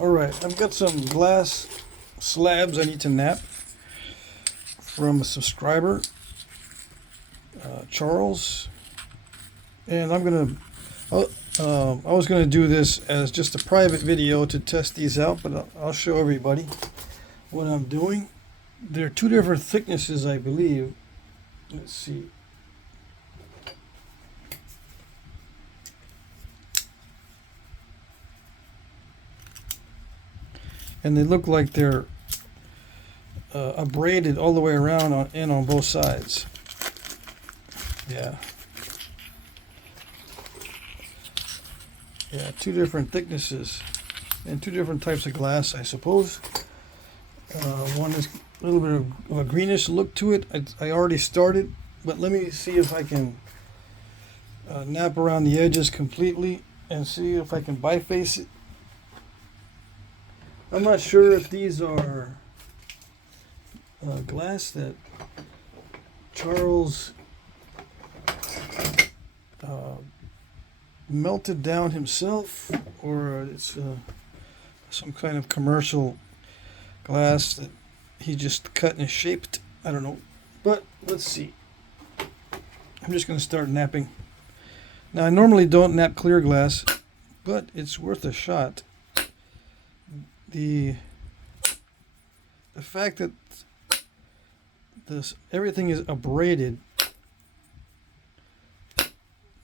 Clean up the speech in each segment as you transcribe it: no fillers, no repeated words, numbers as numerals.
Alright, I've got some glass slabs I need to knap from a subscriber, Charles. And I was gonna do this as just a private video to test these out, but I'll show everybody what I'm doing. There are two different thicknesses, I believe. Let's see. And they look like they're abraded all the way around on both sides. Yeah. Yeah, two different thicknesses and two different types of glass, I suppose. One is a little bit of a greenish look to it. I already started, but let me see if I can nap around the edges completely and see if I can biface it. I'm not sure if these are glass that Charles melted down himself, or it's some kind of commercial glass that he just cut and shaped. I don't know, but let's see. I'm just going to start napping. Now, I normally don't nap clear glass, but it's worth a shot. The fact that everything is abraded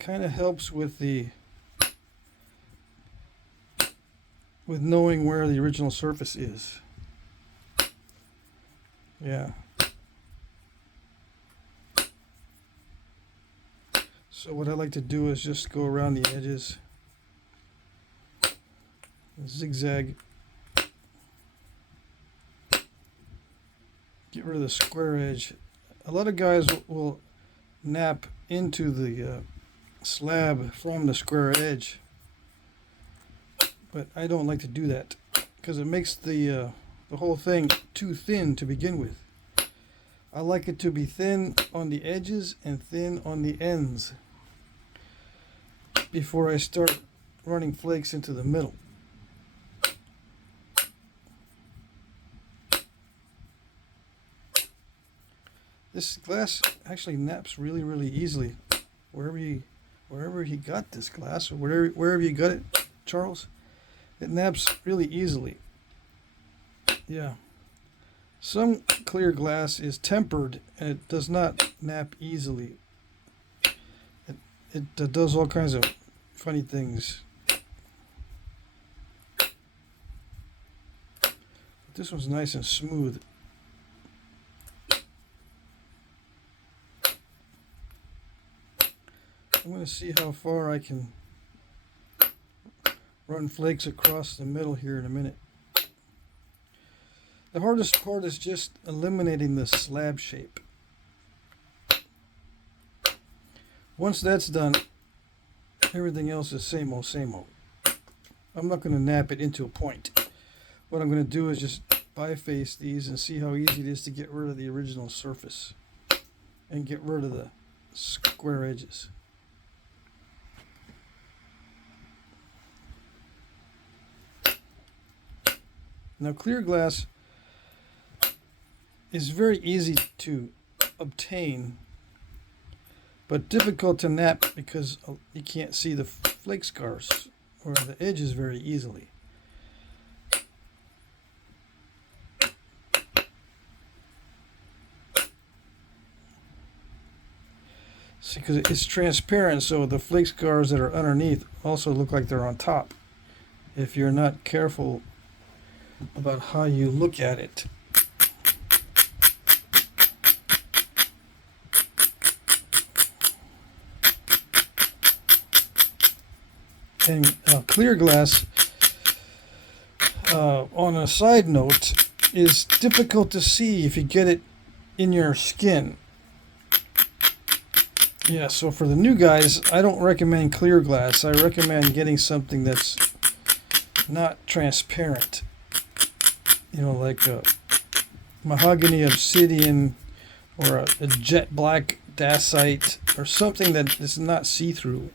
kind of helps with knowing where the original surface is. Yeah. So what I like to do is just go around the edges, zigzag. Get rid of the square edge. A lot of guys will nap into the slab from the square edge, but I don't like to do that because it makes the whole thing too thin to begin with. I like it to be thin on the edges and thin on the ends before I start running flakes into the middle. This glass actually naps really, really easily. Wherever he got this glass, or wherever you got it, Charles, it naps really easily. Yeah. Some clear glass is tempered and it does not nap easily. It does all kinds of funny things. But this one's nice and smooth. I'm going to see how far I can run flakes across the middle here in a minute. The hardest part is just eliminating the slab shape. Once that's done, everything else is same old, same old. I'm not going to nap it into a point. What I'm going to do is just biface these and see how easy it is to get rid of the original surface and get rid of the square edges. Now, clear glass is very easy to obtain, but difficult to nap because you can't see the flake scars or the edges very easily. See, because it's transparent, so the flake scars that are underneath also look like they're on top if you're not careful about how you look at it. And clear glass, on a side note, is difficult to see if you get it in your skin. Yeah, so for the new guys, I don't recommend clear glass. I recommend getting something that's not transparent. You know, like a mahogany obsidian or a jet black dacite or something that is not see-through.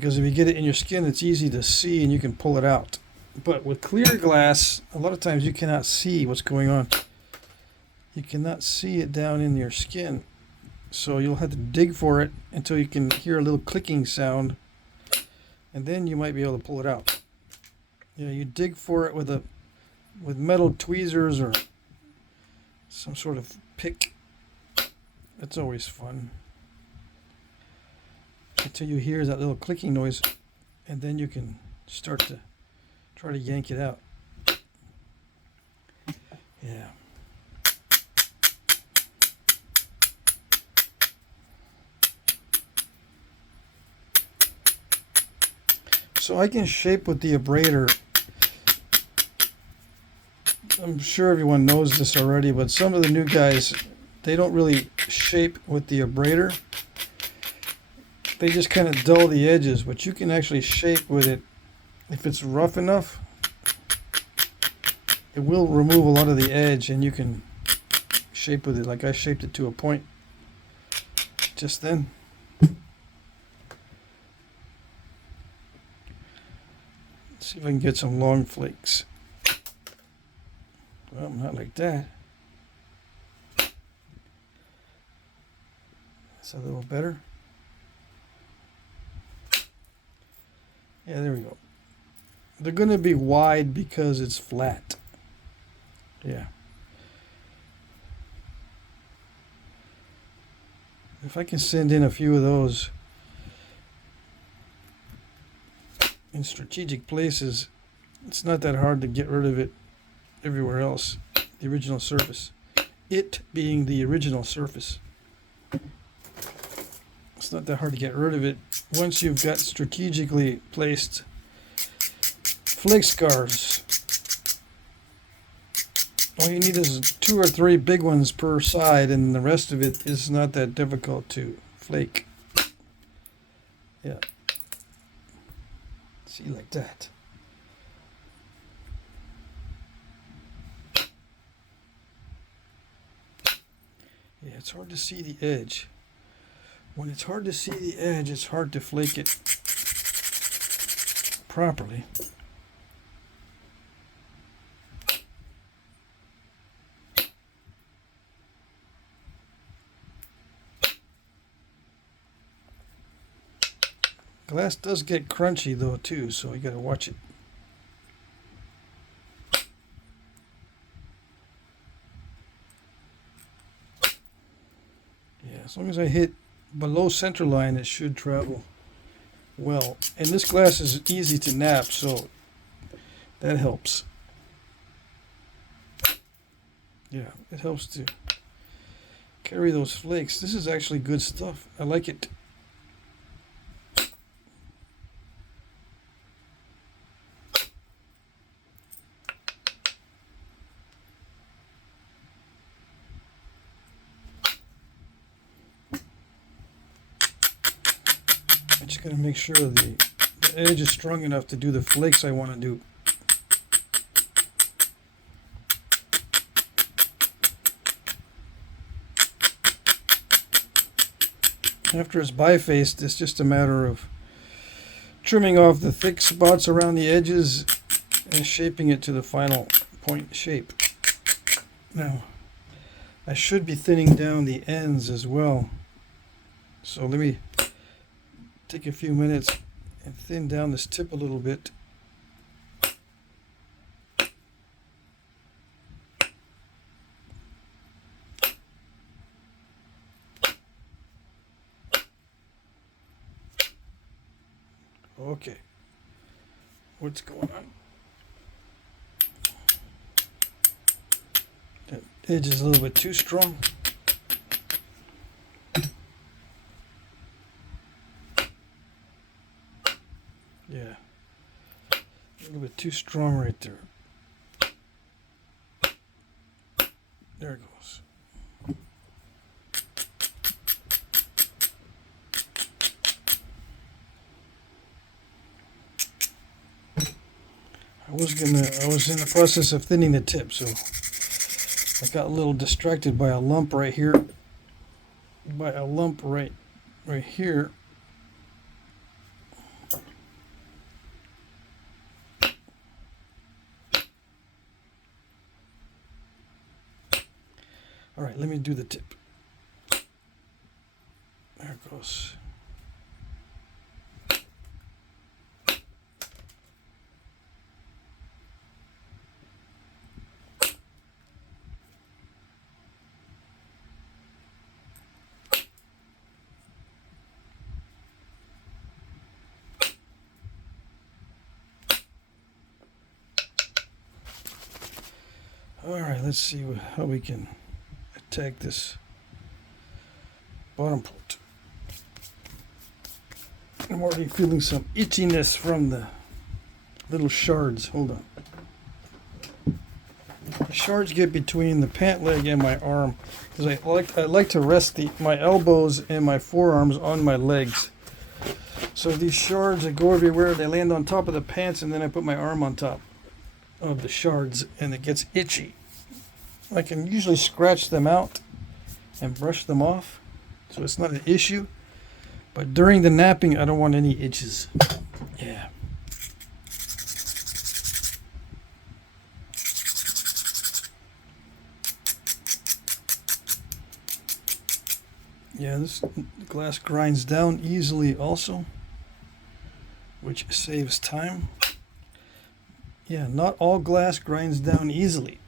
because if you get it in your skin, it's easy to see and you can pull it out. But with clear glass, a lot of times you cannot see what's going on. You cannot see it down in your skin. So you'll have to dig for it until you can hear a little clicking sound. And then you might be able to pull it out. Yeah, you dig for it with metal tweezers or some sort of pick. That's always fun. Until you hear that little clicking noise, and then you can start to try to yank it out. Yeah. So I can shape with the Abrader. I'm sure everyone knows this already, but some of the new guys, they don't really shape with the Abrader. They just kind of dull the edges, but you can actually shape with it. If it's rough enough, it will remove a lot of the edge, and you can shape with it. Like I shaped it to a point just then. Let's see if I can get some long flakes. Well, not like that. That's a little better. Yeah, there we go. They're going to be wide because it's flat. Yeah. If I can send in a few of those in strategic places, it's not that hard to get rid of it everywhere else. The original surface. It being the original surface. It's not that hard to get rid of it once you've got strategically placed flake scars. All you need is 2 or 3 big ones per side, and the rest of it is not that difficult to flake. Yeah. See, like that. Yeah, it's hard to see the edge. When it's hard to see the edge, it's hard to flake it properly. Glass does get crunchy though too, so you gotta watch it. Yeah, as long as I hit below center line, it should travel well. And this glass is easy to knap, so that helps. Yeah, it helps to carry those flakes. This is actually good stuff. I like it. I'm just going to make sure the edge is strong enough to do the flakes I want to do. After it's bifaced, it's just a matter of trimming off the thick spots around the edges and shaping it to the final point shape. Now, I should be thinning down the ends as well. So let me take a few minutes and thin down this tip a little bit. Okay, what's going on? That edge is a little bit too strong. Yeah, a little bit too strong right there. There it goes. I was in the process of thinning the tip, so I got a little distracted by a lump right here. By a lump right here. All right, let me do the tip. There it goes. All right, let's see how we can attack this bottom part. I'm already feeling some itchiness from the little shards. Hold on. The shards get between the pant leg and my arm because I like to rest my elbows and my forearms on my legs. So these shards that go everywhere, they land on top of the pants, and then I put my arm on top of the shards and it gets itchy. I can usually scratch them out and brush them off, so it's not an issue. But during the napping, I don't want any itches. Yeah. Yeah, this glass grinds down easily also, which saves time. Yeah, not all glass grinds down easily.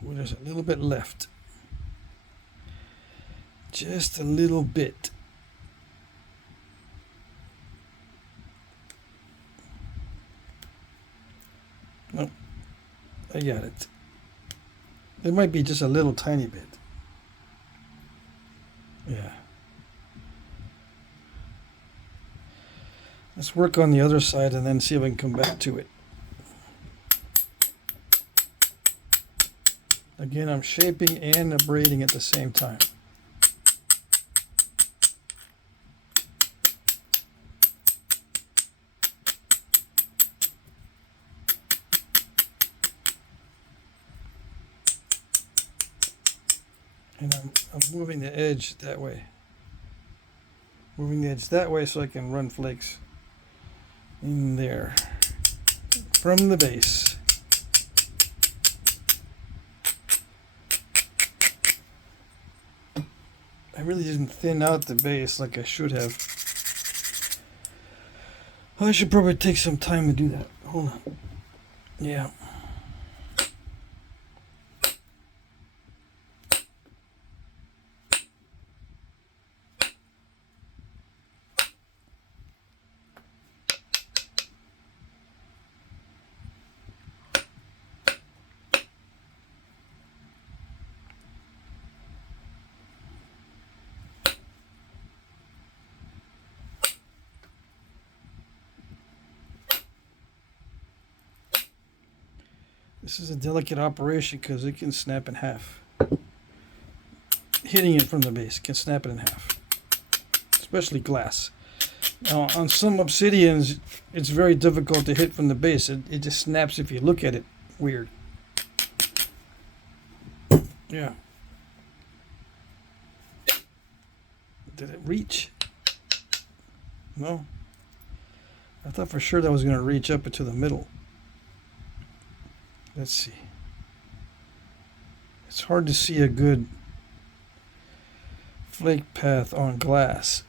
Well, there's a little bit left. Just a little bit. Nope. I got it. It might be just a little tiny bit. Yeah. Let's work on the other side and then see if I can come back to it. Again, I'm shaping and abrading at the same time. And I'm moving the edge that way. Moving the edge that way so I can run flakes in there from the base. I really didn't thin out the base like I should have. I should probably take some time to do that. Hold on. Yeah. This is a delicate operation because it can snap in half. Hitting it from the base can snap it in half, especially glass. Now, on some obsidians, it's very difficult to hit from the base. It just snaps if you look at it weird. Yeah. Did it reach? No. I thought for sure that was going to reach up into the middle. Let's see. It's hard to see a good flake path on glass.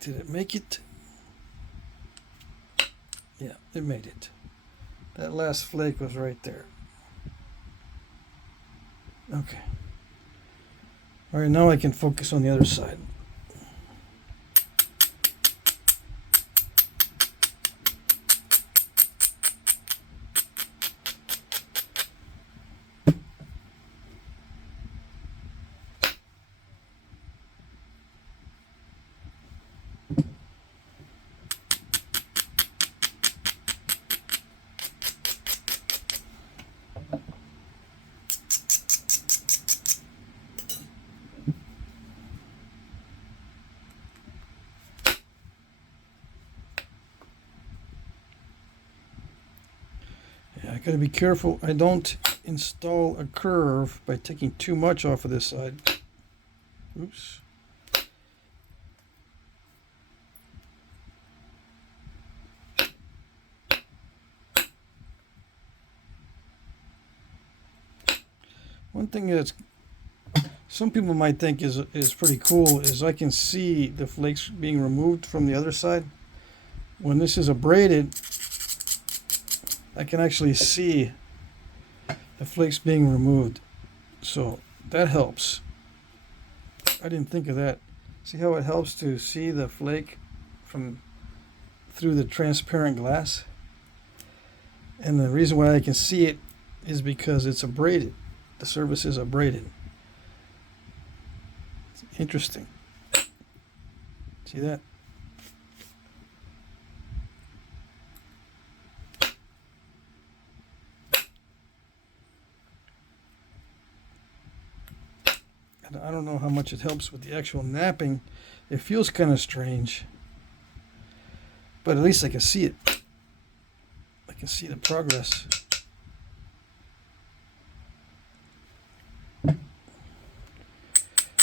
Did it make it? Yeah, it made it. That last flake was right there. Okay. All right, now I can focus on the other side. Yeah, I gotta be careful I don't install a curve by taking too much off of this side. Oops. One thing that's some people might think is pretty cool is I can see the flakes being removed from the other side. When this is abraded, I can actually see the flakes being removed. So that helps. I didn't think of that. See how it helps to see the flake from through the transparent glass? And the reason why I can see it is because it's abraded. The surface is abraded. It's interesting. See that? And I don't know how much it helps with the actual knapping. It feels kind of strange. But at least I can see it. I can see the progress.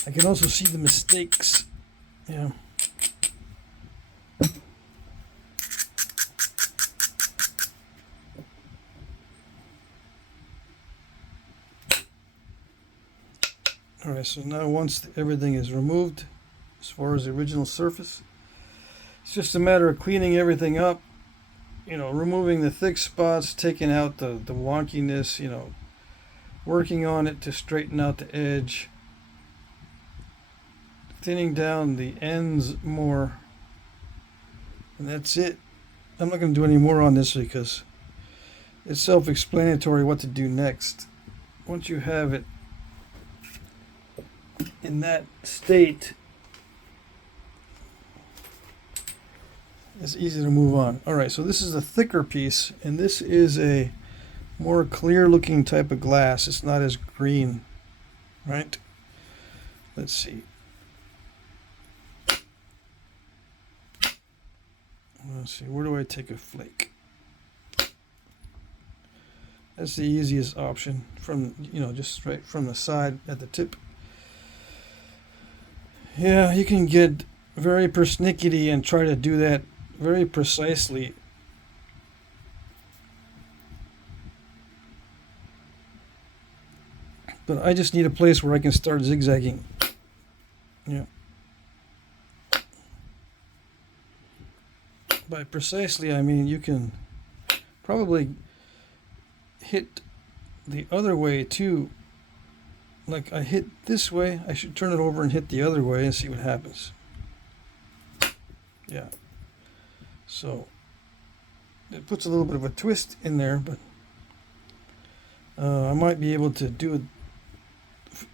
I can also see the mistakes. Yeah. Alright, so now once everything is removed, as far as the original surface, it's just a matter of cleaning everything up, you know, removing the thick spots, taking out the wonkiness, you know, working on it to straighten out the edge, thinning down the ends more, and that's it. I'm not going to do any more on this because it's self-explanatory what to do next. Once you have it in that state, it's easy to move on. Alright, so this is a thicker piece, and this is a more clear looking type of glass. It's not as green, right? Let's see. Let's see, where do I take a flake? That's the easiest option from, you know, just right from the side at the tip. Yeah, you can get very persnickety and try to do that very precisely. But I just need a place where I can start zigzagging. Yeah. By precisely, I mean you can probably hit the other way too. Like I hit this way, I should turn it over and hit the other way and see what happens. Yeah. So it puts a little bit of a twist in there, but I might be able to do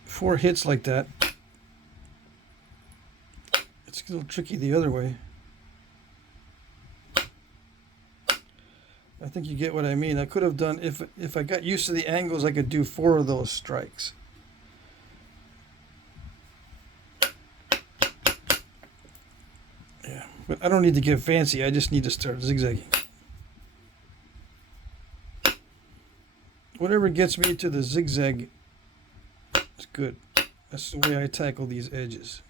4 hits like that. It's a little tricky the other way. I think you get what I mean. I could have done, if I got used to the angles, I could do 4 of those strikes. Yeah, but I don't need to get fancy. I just need to start zigzagging. Whatever gets me to the zigzag is good. That's the way I tackle these edges.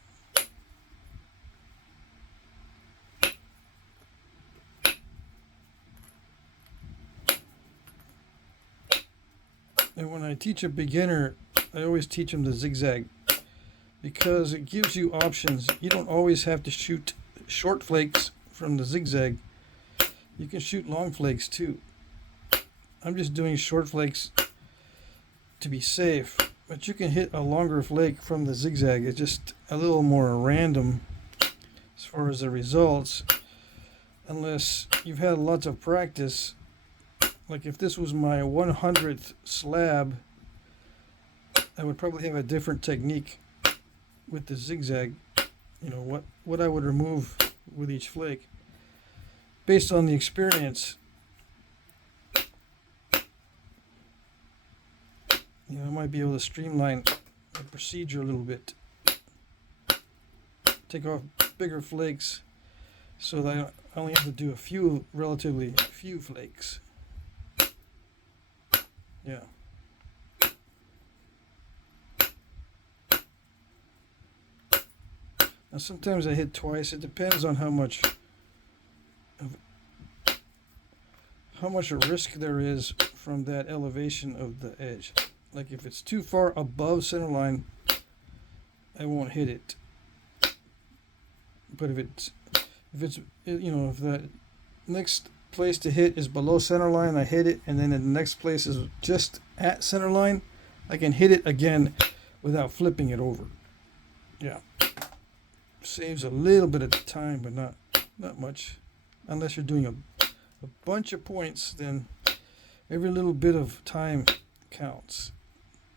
And when I teach a beginner, I always teach them to zigzag because it gives you options. You don't always have to shoot short flakes from the zigzag. You can shoot long flakes too. I'm just doing short flakes to be safe, but you can hit a longer flake from the zigzag. It's just a little more random as far as the results, unless you've had lots of practice. Like if this was my 100th slab, I would probably have a different technique with the zigzag. You know, what I would remove with each flake based on the experience. You know, I might be able to streamline the procedure a little bit. Take off bigger flakes so that I only have to do relatively few flakes. Yeah. Now sometimes I hit twice. It depends on how much a risk there is from that elevation of the edge. Like if it's too far above center line, I won't hit it. But if the next place to hit is below center line, I hit it, and then the next place is just at center line, I can hit it again without flipping it over. Yeah. Saves a little bit of time, but not much. Unless you're doing a bunch of points, then every little bit of time counts.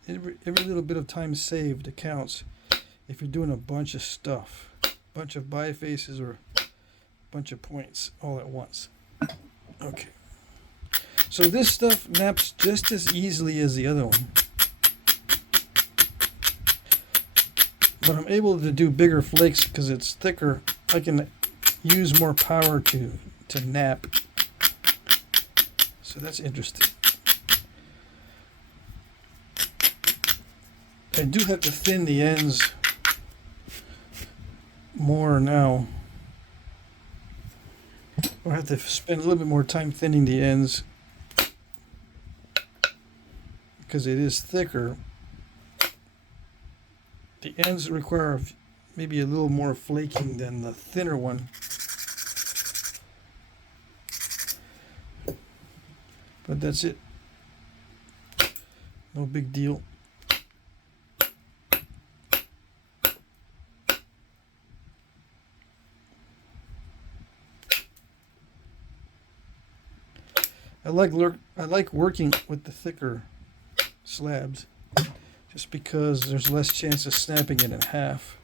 Every little bit of time saved counts if you're doing a bunch of stuff. Bunch of bifaces or a bunch of points all at once. Okay. So this stuff naps just as easily as the other one. But I'm able to do bigger flakes because it's thicker. I can use more power to nap. So that's interesting. I do have to thin the ends more now. I have to spend a little bit more time thinning the ends because it is thicker. The ends require maybe a little more flaking than the thinner one. But that's it. No big deal. I like working with the thicker slabs just because there's less chance of snapping it in half.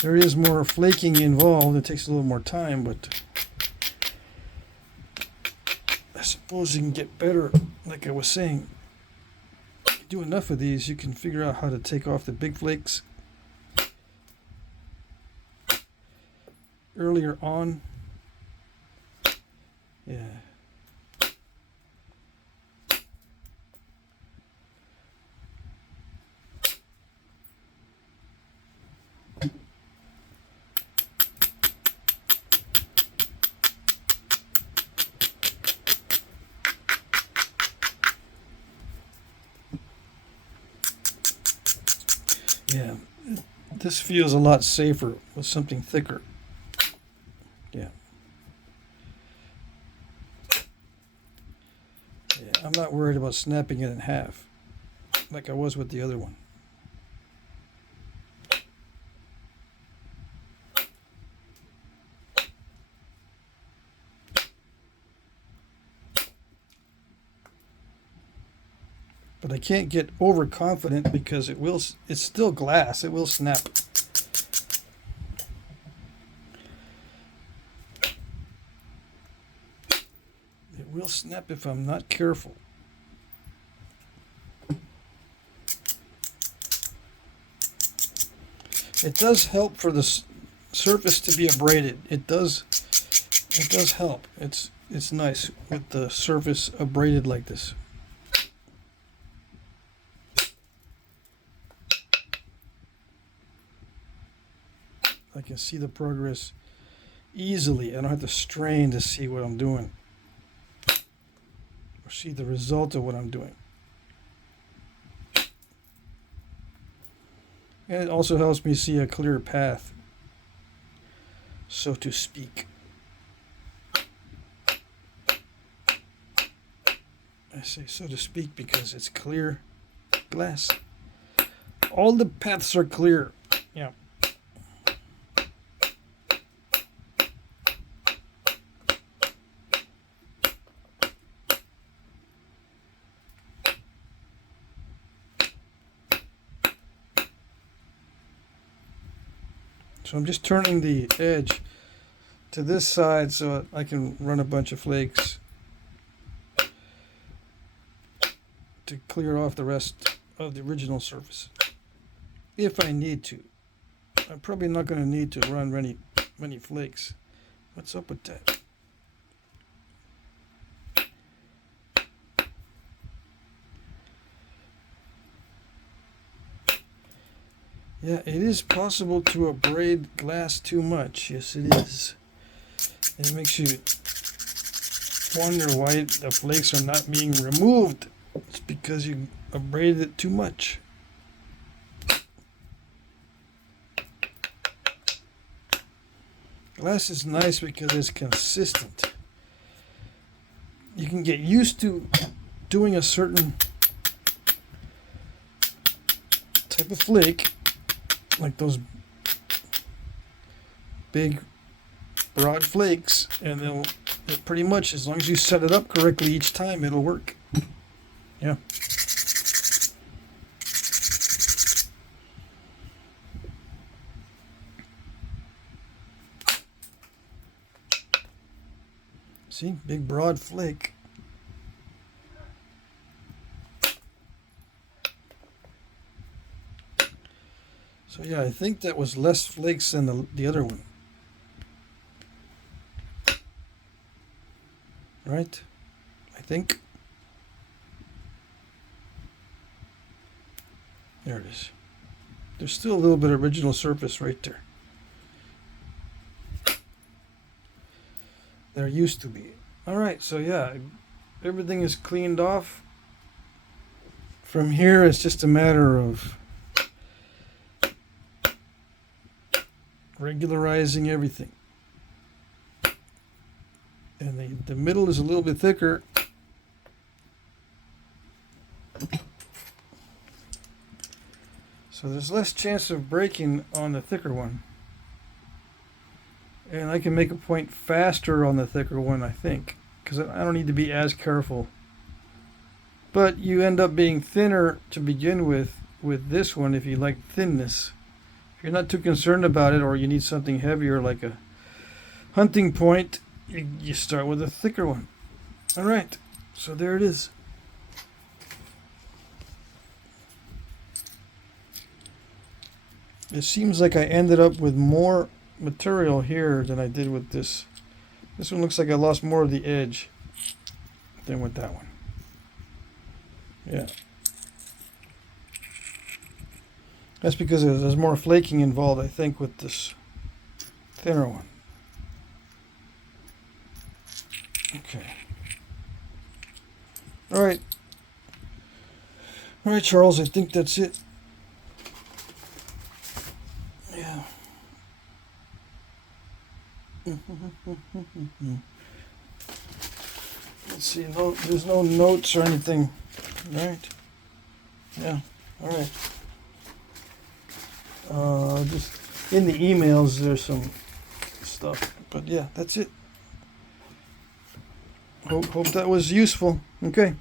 There is more flaking involved. It takes a little more time, but I suppose you can get better. Like I was saying, if you do enough of these, you can figure out how to take off the big flakes earlier on. Yeah. Yeah, this feels a lot safer with something thicker. Yeah. Yeah, I'm not worried about snapping it in half like I was with the other one. But I can't get overconfident because it's still glass. It will snap. It will snap if I'm not careful. It does help for the surface to be abraded. It does help. It's nice with the surface abraded like this. I can see the progress easily. I don't have to strain to see what I'm doing or see the result of what I'm doing. And it also helps me see a clear path, so to speak. I say so to speak because it's clear glass. All the paths are clear. Yeah. So I'm just turning the edge to this side so I can run a bunch of flakes to clear off the rest of the original surface. If I need to. I'm probably not going to need to run many flakes. What's up with that? Yeah, it is possible to abrade glass too much. Yes, it is. It makes you wonder why the flakes are not being removed. It's because you abraded it too much. Glass is nice because it's consistent. You can get used to doing a certain type of flake, like those big broad flakes, and it pretty much, as long as you set it up correctly each time, it'll work. Yeah. See, big broad flake. So yeah, I think that was less flakes than the other one. Right? I think. There it is. There's still a little bit of original surface right there. There used to be. Alright, so yeah, everything is cleaned off. From here, it's just a matter of regularizing everything. And the middle is a little bit thicker. So there's less chance of breaking on the thicker one. And I can make a point faster on the thicker one, I think, because I don't need to be as careful. But you end up being thinner to begin with this one if you like thinness. If you're not too concerned about it, or you need something heavier like a hunting point, you start with a thicker one. Alright, so there it is. It seems like I ended up with more material here than I did with this. This one looks like I lost more of the edge than with that one. Yeah. That's because there's more flaking involved, I think, with this thinner one. Okay. Alright. Alright, Charles, I think that's it. Yeah. Let's see, no, there's no notes or anything. Right? Yeah, alright. Just in the emails there's some stuff. But yeah, that's it. Hope that was useful. Okay.